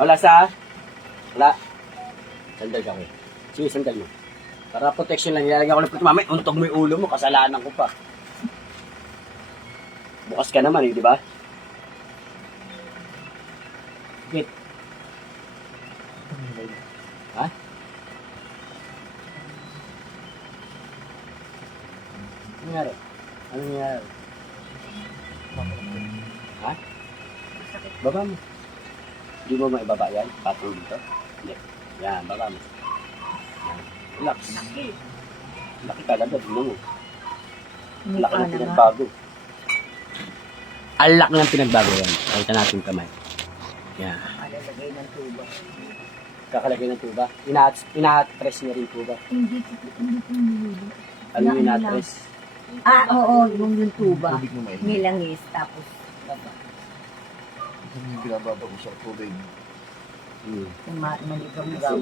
Wala sa? Wala. Sandal ka ko. Sige, sandal mo. Para protection lang. Nilalagyan ko ng puti. Mamay, untog mo yung ulo mo. Kasalanan ko pa. Bukas ka naman eh, di ba? Git. Ha? Ano nangyari? Ano nangyari? Ha? Baba mo. Hindi mo maibaba yan? Patong dito? Hindi. Yan, baba mo. Yan. Relax. Laki ka ganda. Tingnan mo. Laki ng pinagbago. Alak ng pinagbago yan. Pakita natin yung kamay. Yan. Kakalagay ng tuba. Kakalagay ng tuba. Ina-press niya rin tuba. Hindi ko nilili. Ano yung ina-press? Oo, yung tuba. May langis, tapos baba. Ito yung binababa ko sa tubig. Maligaw-gaw.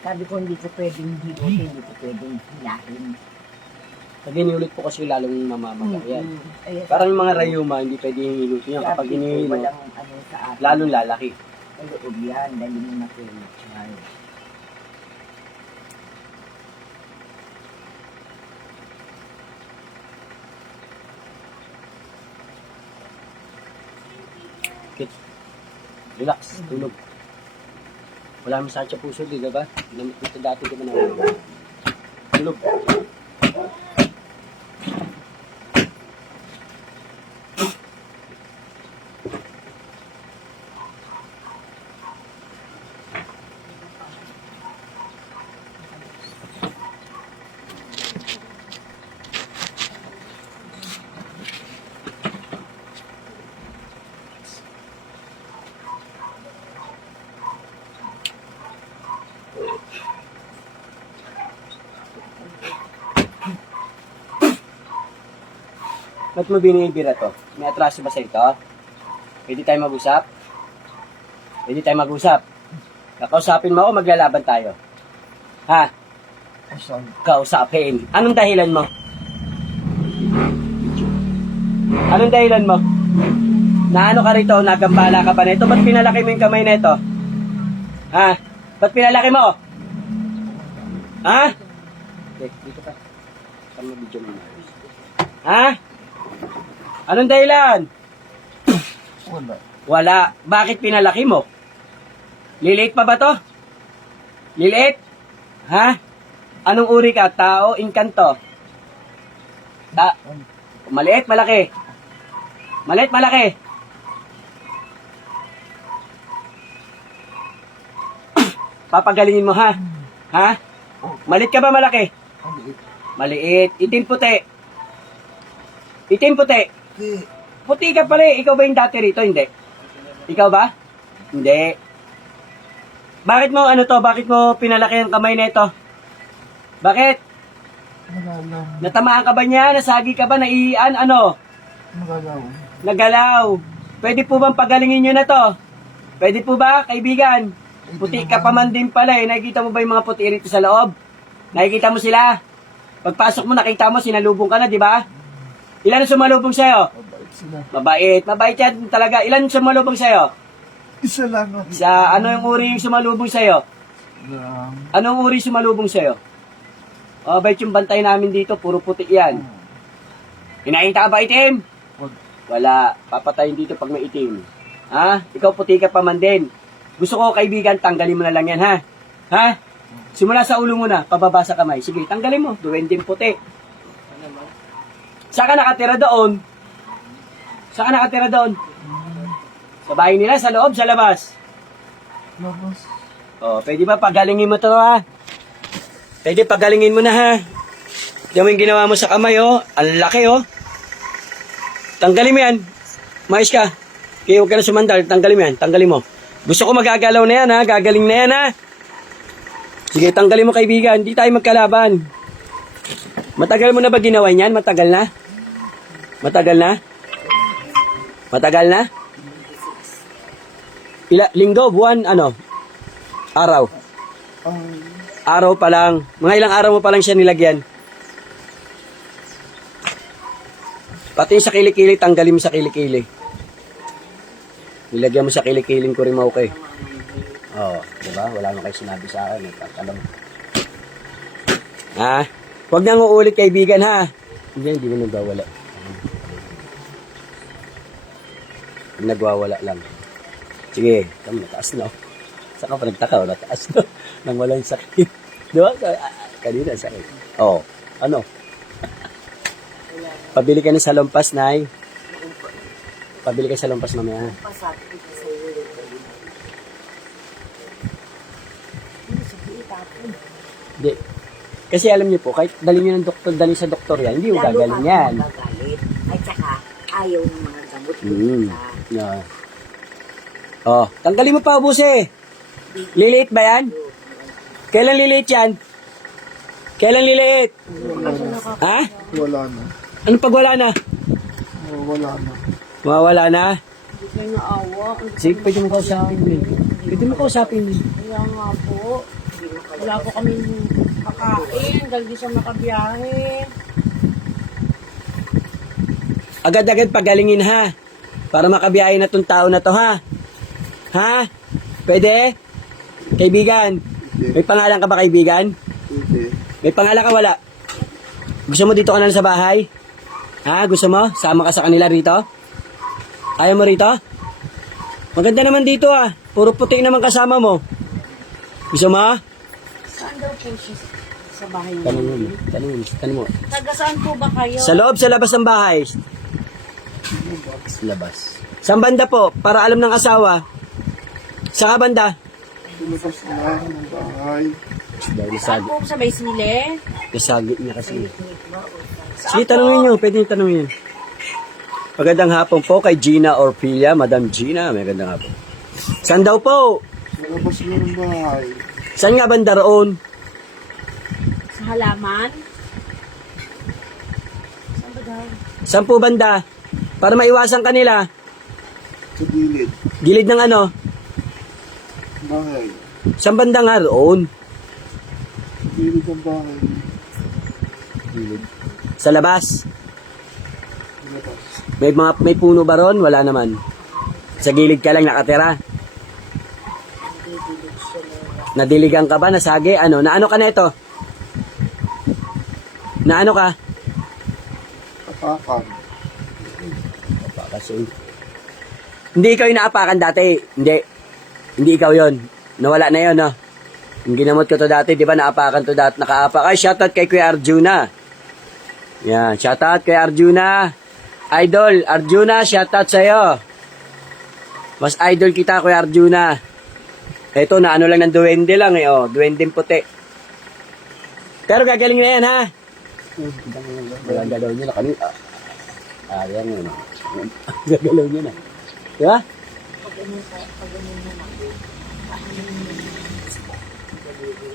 Sabi ko, hindi ko pwedeng hilutin, hindi ko pwedeng hilahin. Pag iniulit po kasi lalong mamamaga yan. Ay, Parang yung mga rayuma, hindi pwedeng hilutin yan. Kapag sabi ko, inihilo, walang ano sa akin. lalong lalaki. Ay, loob yan, dali mo na kayo. Charles. Kit. Relax, tulog. Wala naman sakit sa puso, di ba? Ginamit ko ito dati ko na tulog. Ba't mo binibira to? May atraso ba sa ito? Pwede tayo mag-usap? Pwede tayo mag-usap? Kakausapin mo ako, maglalaban tayo. Ha? Asan? Kausapin. Anong dahilan mo? Anong dahilan mo? Naano ka rito? Nagambala ka ba nito? Ba't pinalaki mo yung kamay nito? Ha? Ba't pinalaki mo? Ha? Okay, dito ka. Saan mo video mo? Ha? Anong dahilan? Wala. Wala. Bakit pinalaki mo? Liliit pa ba to? Liliit? Ha? Anong uri ka? Tao? Inkanto? Maliit? Malaki? Maliit? Malaki? Papagalingin mo ha? Ha? Maliit ka ba malaki? Ang liit. Maliit. Itim puti. Itim puti. Hindi. Puti ka pala eh. Ikaw ba yung dati rito? Hindi. Ikaw ba? Hindi. Bakit mo ano to? Bakit mo pinalaki ang kamay na ito? Bakit? Magalaw. Natamaan ka ba niya? Nasagi ka ba? Naiian? Ano? Magalaw. Nagalaw. Pwede po bang pagalingin nyo na to? Pwede po ba, kaibigan? Puti ka pa man din pala eh. Nakikita mo ba yung mga puti rito sa loob? Nakikita mo sila? Pagpasok mo, nakita mo, sinalubong ka na, di ba? Ilan ang sumalubong sa'yo? Mabait sila. Mabait. Mabait yan talaga. Ilan ang sumalubong sa'yo? Isa lang. Sa ano yung uri yung sumalubong sa'yo? Lang. Anong uri sumalubong sa'yo? Mabait yung bantay namin dito. Puro puti yan. Hinahita ka ba itim? Wala. Papatayin dito pag may itim. Ha? Ikaw puti ka pa man din. Gusto ko kaibigan, tanggalin mo na lang yan, ha? Ha? Simula sa ulo mo na, pababa sa kamay. Sige, tanggalin mo. Duwending puti. Saan ka nakatira doon? Saan ka nakatira doon? Sa bahay nila, sa loob, sa labas? Labas. Oh, pwede ba pagalingin mo to, ha? Pwede pagalingin mo na, ha? Diyan mo yung ginawa mo sa kamay, oh. Ang laki, oh. Tanggalin mo yan. Mais ka. Kaya huwag ka na sumandal. Tanggalin mo yan. Tanggalin mo. Gusto ko magagalaw na yan, ha? Gagaling na yan, ha? Sige, tanggalin mo, kaibigan. Hindi tayo magkalaban. Matagal mo na ba ginawa yan? Matagal na? Matagal na? Matagal na? Linggo, buwan, ano? Araw. Araw pa lang. Mga ilang araw mo pa lang siya nilagyan. Pati sa kilikili, tanggalin mo sa kilikili. Nilagyan mo sa kilikiling ko rin mo, okay? Oo, diba? Wala naman kayo sinabi sa akin. Alam. Ha? Huwag nang uulit kaibigan, ha? Hindi mo nagwawala. Nagwawala lang. Sige, tama, nataas na. Saka pa nagtaka, nataas na. Nang walang sakit. Diba? Kanina sakit. Oo. Ano? Pabili ka ng salumpas, Nay. Pabili ka ng salumpas mamaya. Pasabi ko sa iyo. Ano sabi itapon? Hindi. Kasi alam niyo po, kahit dali niyo ng doktor, dali sa doktor yan, hindi yung gagaling yan. Gagalit. At saka, ayaw ng mga gamot. Yeah. Oh, tanggalin mo pa, Buse. Liliit ba yan? Kailan liliit yan? Kailan liliit? Ha? Wala na. Ano pag wala na? Wala na. Mawawala na? Hindi kayo naawa. Sige, pwede mo kausapin mo. Pwede mo kausapin mo. Kaya nga po. Wala po kami kakain. Dahil di siya makabiyahe. Agad-agad pagalingin, ha? Para makabiyahin na tong tao na to, ha? Ha? Pwede? Kaibigan? May pangalan ka ba, kaibigan? Hindi. May pangalan ka, wala? Gusto mo dito ka na lang sa bahay? Ha? Gusto mo? Sama ka sa kanila rito? Ayaw mo rito? Maganda naman dito, ah. Puro puti naman kasama mo. Gusto mo? Saan daw po siya sa bahay niyo? Tanong mo. Taga saan po ba kayo? Sa loob, sa labas ng bahay. Sa labas. Saan banda po? Para alam ng asawa. Sa banda? Lumabas na ng bahay. Dahil Saan po sa may sile? nasagi niya kasi. Sige, tanongin nyo. Pwede nyo tanongin nyo. Magandang hapon po kay Gina Orpilla. Madam Gina, magandang hapon. Saan daw po? Lumabas na ng bahay. Saan nga banda roon? Sa halaman? Saan ba daw? Saan po banda? Para maiwasan kanila. Sa gilid. Gilid ng ano? Bahay. Saan banda nga roon? Gilid ng bahay. Gilid. Sa labas. Lumabas. May puno ba ron? Wala naman. Sa gilid ka lang nakatira. Nadiligan ka ba? Nasagi? Ano? Naano ka na ito? Naano ka? Apakan. Kasi hindi ikaw yung naapakan dati. Hindi. Hindi ikaw yon. Nawala na yon, no? Yung ginamot ko to dati, di ba? Naapakan to dati. Nakaapak. Ay, shoutout kay Kuya Arjuna. Yan. Shoutout kay Arjuna. Idol. Arjuna, shoutout sa'yo. Mas idol kita, Kuya Arjuna. Ito, na ano lang ng duwende lang, eh. Oh, duwendeng puti. Pero gagaling na yan, ha? Walang galaw niya na kanina. Yan yun. Gagalaw niya na. Di ba?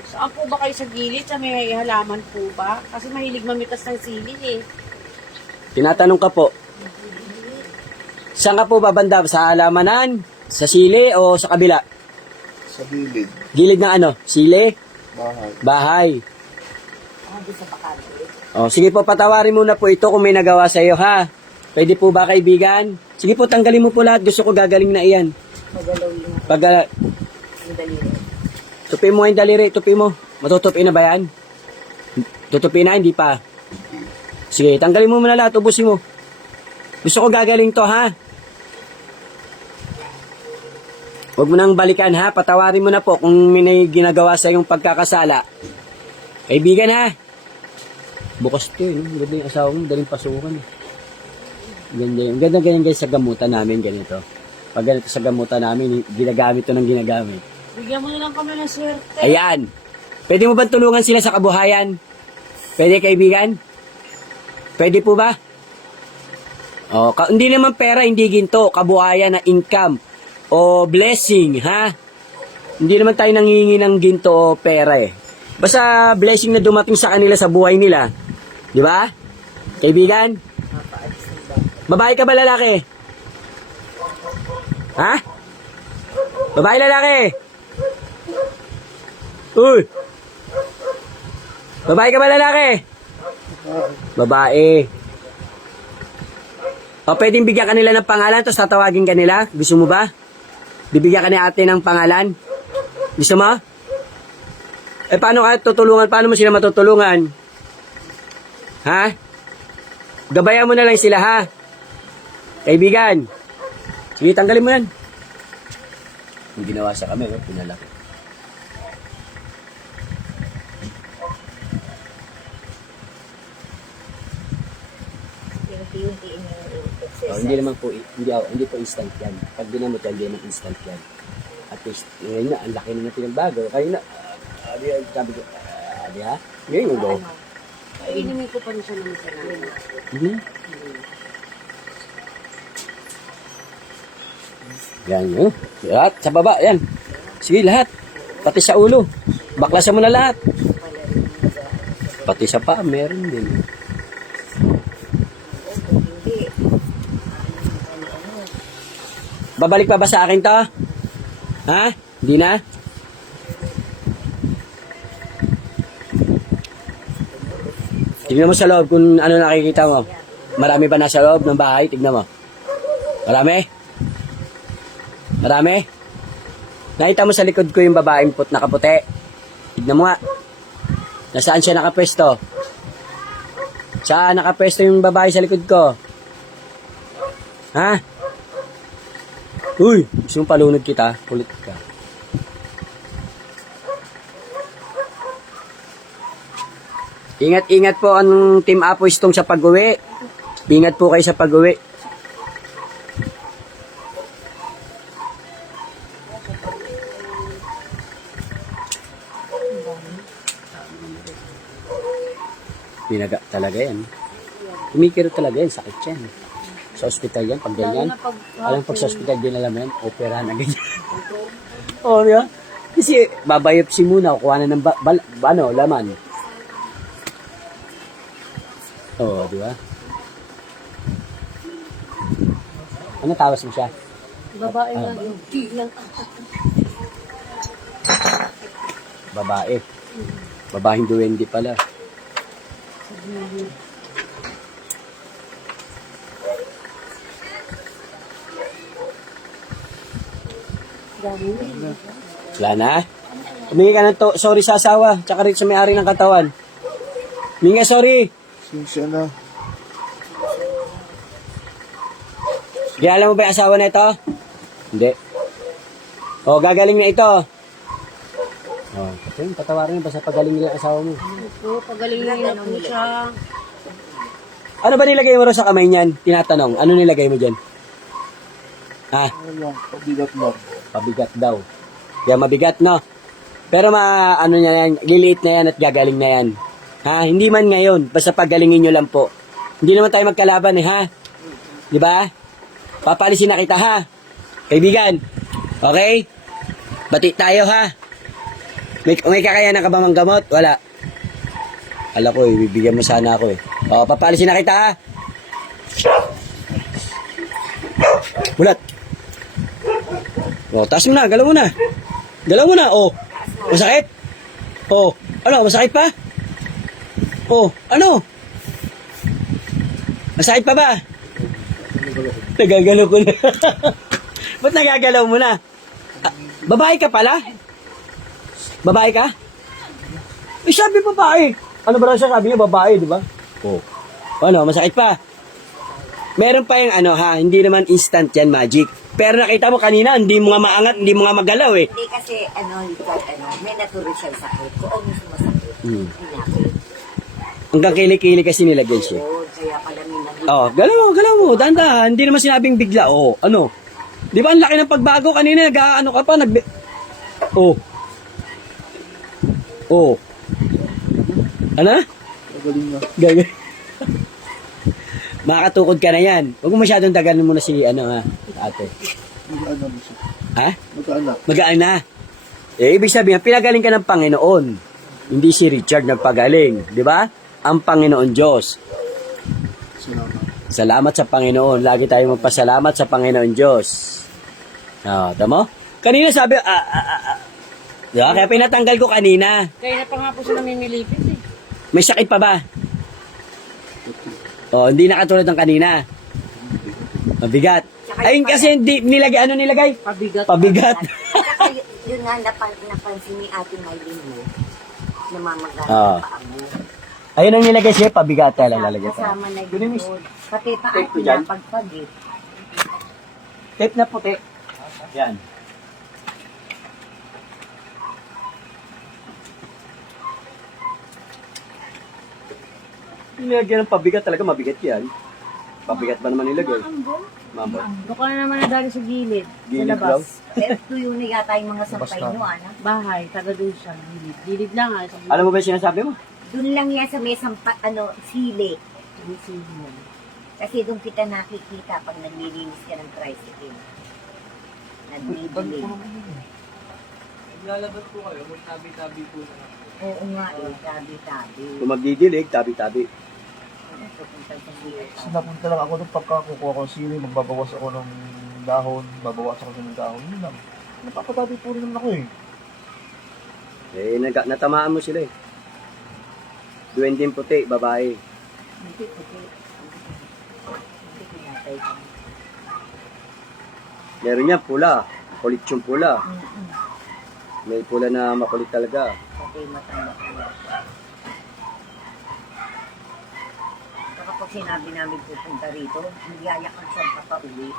Saan po ba kayo sa gilid? Sa may halaman po ba? Kasi mahilig mamitas ng sili eh. Tinatanong ka po. Saan ka po babanda? Sa halamanan? Sa sili o sa kabila? Sa gilid. Gilid ng ano? Sili? Bahay. Bahay. Di sa bakante. O, sige po, patawarin muna po ito kung may nagawa sa iyo, ha? Pwede po ba, kaibigan? Sige po, tanggalin mo po lahat. Gusto ko gagaling na iyan. Magalaw yung Pag, daliri. tupi mo yung daliri, tupi mo. Matutupi na ba yan? Tutupi na, hindi pa. Sige, tanggalin mo muna lahat, ubusin mo. Gusto ko gagaling to, ha? Huwag mo nang balikan, ha? Patawarin mo na po kung may ginagawa sa yung pagkakasala. Kaibigan, ha? Bukas to, no? Ganda yung asawa mo, daling pasukan. Ganda yung, ganda ganyan guys sa gamutan namin, ganito. Pag ganito sa gamutan namin, ginagamit to ng ginagamit. Bigyan mo na lang kami ng swerte. Ayan. Pwede mo ba tulungan sila sa kabuhayan? Pwede, kaibigan? Pwede po ba? O, hindi naman pera, hindi ginto. Kabuhayan na income. O blessing, ha? Hindi naman tayo nangingi ng ginto o pera eh. Basta blessing na dumating sa kanila sa buhay nila. Di ba? Kaibigan? Babae ka ba lalaki? Ha? Babae lalaki? Uy! Babae ka ba lalaki? Babae. O pwedeng bigyan kanila ng pangalan tapos tatawagin kanila? Gusto mo ba? Bibigyan ka ni ate ng pangalan? Gusto mo? Eh, paano ka tutulungan? Paano mo sila matutulungan? Ha? Gabayan mo na lang sila, ha? Kaibigan. Sige, tanggalin mo yan. Yung ginawa sa kami, pinalaki. Unti-untiin yung Oh, hindi naman po, hindi po instant yan. Pag dinamot yan, hindi naman instant yan. At least, ngayon na, ang laki na pinagbago. Kayo na, sabi ko, di ha? Ngayon yung go. Inumin ko pa rin siya ng isa namin. Mhm. Yan yun. Lahat, sa baba, yan. Sige, lahat. Pati sa ulo. Baklasan mo na lahat. Pati sa paa, meron din. Hindi. Babalik pa ba sa akin to? Ha? Hindi na? Tignan mo sa loob kung ano nakikita mo. Marami ba nasa loob ng bahay? Tignan mo. Marami? Marami? Nakita mo sa likod ko yung babaeng nakaputi. Tignan mo nga. Nasaan siya nakapwesto? Saan nakapwesto yung babae sa likod ko? Ha? Uy, gusto mong palunod kita? Kulit ka. Ingat-ingat po ang Team Apoys tong sa pag-uwi. Ingat po kayo sa pag-uwi. Pinaga talaga yan. Kumikiro talaga yan, sakit yan. Sa ospital yan, pag ganyan. Alam pag sa ospital din alam yan, opera na ganyan. Oo, di ba? Kasi babayopsi muna, kukuha na ng laman. Oo, di ba? Ano tawas mo siya? Babae lang yung lang. Babae. Babaeng duwende pala. Wala na? Humingi ka ng sorry sa asawa, tsaka rin sa may-ari ng katawan. Humingi sorry. Sinsya na. Kilala mo ba yung asawa na ito? Hindi. O, gagaling na ito. O, patawarin mo ba sa pagaling nila ang asawa mo? Oo, pagaling na po siya. Ano ba nilagay mo rin sa kamay niyan? Tinatanong, ano nilagay mo dyan? Ha? Ano lang, pabigat lang. Pabigat daw. Kaya mabigat, no? Pero ano niya yan, liliit na yan at gagaling na yan. Ha? Hindi man ngayon, basta pagalingin nyo lang po. Hindi naman tayo magkalaban eh, ha? Di ba? Papalisin na kita, ha? Kaibigan. Okay? Bati tayo, ha? May kakayanan ka ba mang gamot? Wala. Ala ko, bibigyan mo sana ako eh. O, papalisin na kita, ha? Bulat. O, taas mo na, galaw mo na. Galaw mo na, o. Masakit? O, ano, masakit pa? O, ano? Masakit pa ba? Nagagalaw ko na. Ba't nagagalaw mo na? Ah, babae ka pala? Babae ka? Eh, sabi babae. Ano ba siya sabi niya? Babae, di ba? Oo. Ano, masakit pa? Meron pa yung hindi naman instant yan, magic. Pero nakita mo kanina, hindi mo nga maangat, hindi mo nga magalaw eh. Hindi kasi, may natural siyang sakit. Kung ano sumasakit, hinapit. Hanggang kilikili kasi nilagyan siya. Oo, kaya pala may naging. Oh, galaw mo, dahan-dahan. Hindi naman sinabing bigla. Oh, ano? Di ba ang laki ng pagbago kanina, nag-ano ka pa, Oh. Oh. Ano? Magaling na. Gagawin. Makakatukod ka na yan. Huwag mo masyadong dagalan muna si ate. Magaan na mo siya. Ha? Magaan na. Magaan na. Eh, ibig sabihin, pinagaling ka ng Panginoon. Hindi si Richard nagpagaling. Di ba? Ang Panginoon Diyos. Salamat. Salamat sa Panginoon. Lagi tayong magpasalamat sa Panginoon Diyos. Tama? Kanina sabi, di ba? Kaya pinatanggal ko kanina. Kaya na pa nga po siya namimilipit eh. May sakit pa ba? Hindi na katulad ng kanina. Mabigat. Saka Ayun kasi hindi nilagay, ano nilagay? Pabigat. Pabigat. Saka yun nga napansin ni Ate Mylene mo, namamagana Ah. pa mo. Ayun ang nilagay siya, pabigata lang lalagay. Kasama na Kunin mo yun. Pati pa tape ang ko dyan. pinapagpagit. Tape na puti. Yan. Nilagyan ng pabigat talaga, mabigat yan. Pabigat ba naman nilagay? Mambol. Doon ka na naman nadali sa gilid. Gilid daw? Eh, tuyo na yata yung mga sampay nyo, anak. Bahay, taga doon siya, gilid. Gilid lang ah. Alam mo ba yung sinasabi mo? Doon lang yan sa may sili. Sili. Kasi doon kita nakikita pag naglilinis ka ng tricycle. Nagbibilig. Lalabas po kayo, magtabi-tabi po na. Oo nga eh, tabi-tabi. Kung magdidilig, tabi-tabi. Pupunta sa gilid. Kasi napunta lang ako doon pagka kukuha ko ng sili, magbabawas ako ng dahon, babawas ako ng dahon. Yun lang. Napapatabi po rin naman ako eh. Natamaan mo sila eh. Duwending puti, babae. Hindi, puti. Hindi, pinatay ko. Meron niya pula. Kulit yung pula. Mm-mm. May pula na makulit talaga. Pati matanda ko. Saka pag sinabi namin pupunta rito, nagyayakan sa papauwi.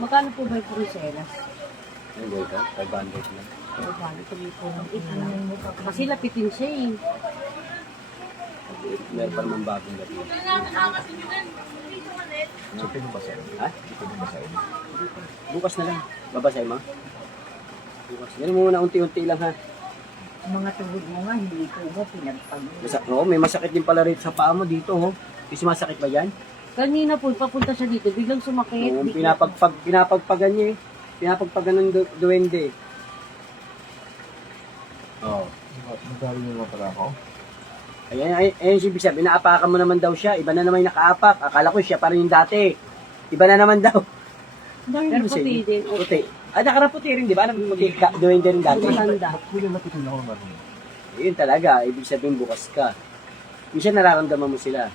Magkano po ba yung puriselas? Ayun, gold ka? 500 lang. Magkano po yung puriselas? Kasi lapitin siya eh. Meron pa naman bagong gabi. So, pinubasahin. Ha? Pinubasahin. Bukas na lang. Babasay mo? Bukas. Yan muna, unti-unti lang ha. Mga tugod mo nga, hindi ko mo pinagpag. Oo, may masakit din pala rito sa paa mo dito. Oh. May sumasakit ba yan? Kanina po, papunta siya dito, biglang sumakit. Oo, pinapagpagan niya eh. Pinapagpagan ng duwende. Oo. Nagdali naman pala ako. Ayan si Bisab, inaapakan mo naman daw siya. Iba na naman yung nakaapak. Akala ko siya pa rin yung dati. Iba na naman daw. Dahil Pero puti sige, din. puti. Ah, nakaraputi rin, di ba? Nagputi ka, duwende rin dati. Matanda. Ba't huli napitin ako ng ano? Yun talaga, ibig sabihin bukas ka. Minsan nararamdaman mo sila.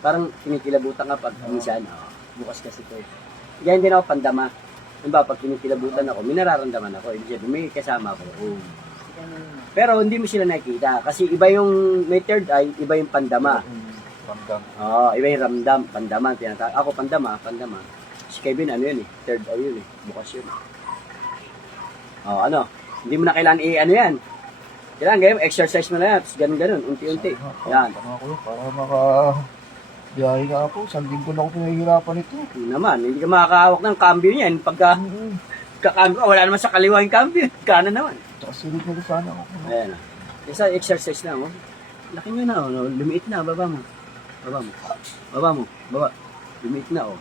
Parang kinikilabutan ka pag minsan, bukas kasi ito. Ganyan din ako pandama. Diba, pag kinikilabutan ako, may nararamdaman ako. Ibig sabihin, may kasama ako. Pero hindi mo sila nakikita. Kasi iba yung may third eye, iba yung pandama. Ramdam. Oo, iba yung ramdam, pandama. Ako pandama. Si Kevin, ano yun eh, third eye yun eh. Bukas yun. Ano, hindi mo na kailangan ano yan. Kailangan ganyan, exercise mo na yan. Tapos ganun, unti-unti. Yan. Tama ko yun, para biyahe nga ako. Sanding ko na ako pinahihirapan ito. Yun naman, hindi ka makakahawak ng cambio niyan. Pagka kakambyo, wala naman sa kaliwa yung cambio. Kanan naman. Tsaka silid na sana ako. Ayan. Isa exercise na, oh. Laki nyo na, oh. Lumiit na, baba mo. Baba. Lumiit na, oh.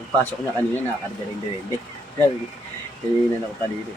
Pagpasok niya kanina, nakakadaring-daring. Kanina ako kanina.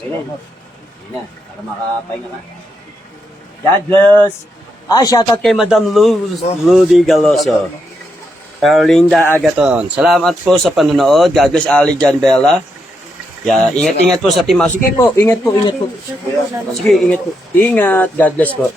Okay na. Hindi na, para makapahinga ka. God bless! Shoutout kay Madam Ludi Galoso. Erlinda Agaton. Salamat po sa panonood. God bless Ali John Bella. Ingat-ingat po sa team. Sige po, ingat po. Sige, ingat po. Ingat. God bless po.